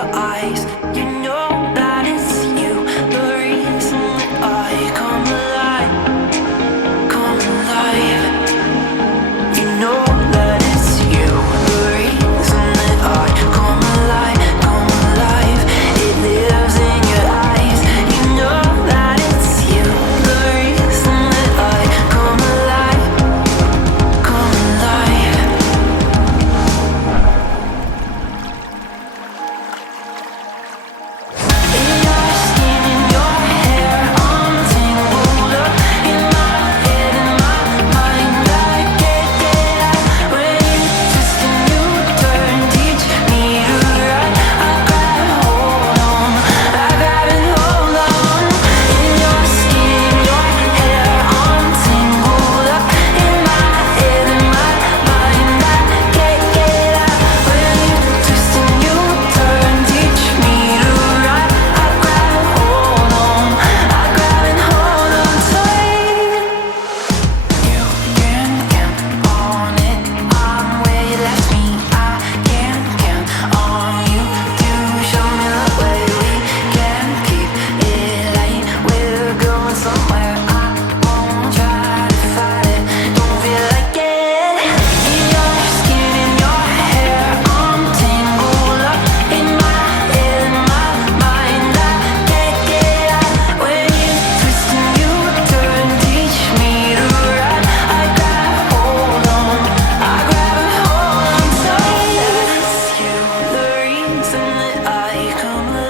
your eyes. You know that it's you, the reason that I come alive, come alive. You know that it's you, the reason that I come alive, come alive. It lives in your eyes. You know that it's you, the reason that I come alive, come alive. In your skin, in your hair, I'm tangled up in my head, in my mind. I get out when you twist and you turn. Teach me to ride. I grab hold on, I grab and hold on. In your skin, in your hair, I'm tangled up in my head, in my mind. I get out when you twist and you turn. Teach me to ride. I grab hold on, I grab and hold on tight. You can count on it. I'm where you left me. I can count on you to show me the way. We can keep it light. We're going somewhere. I won't try to fight it. Don't feel like it. In your skin, in your hair, I'm tangled up in my head, in my mind. I get out when you twist and you turn. Teach me to ride. I grab hold on, I grab and hold on tight. It's you, the reason that I come alive.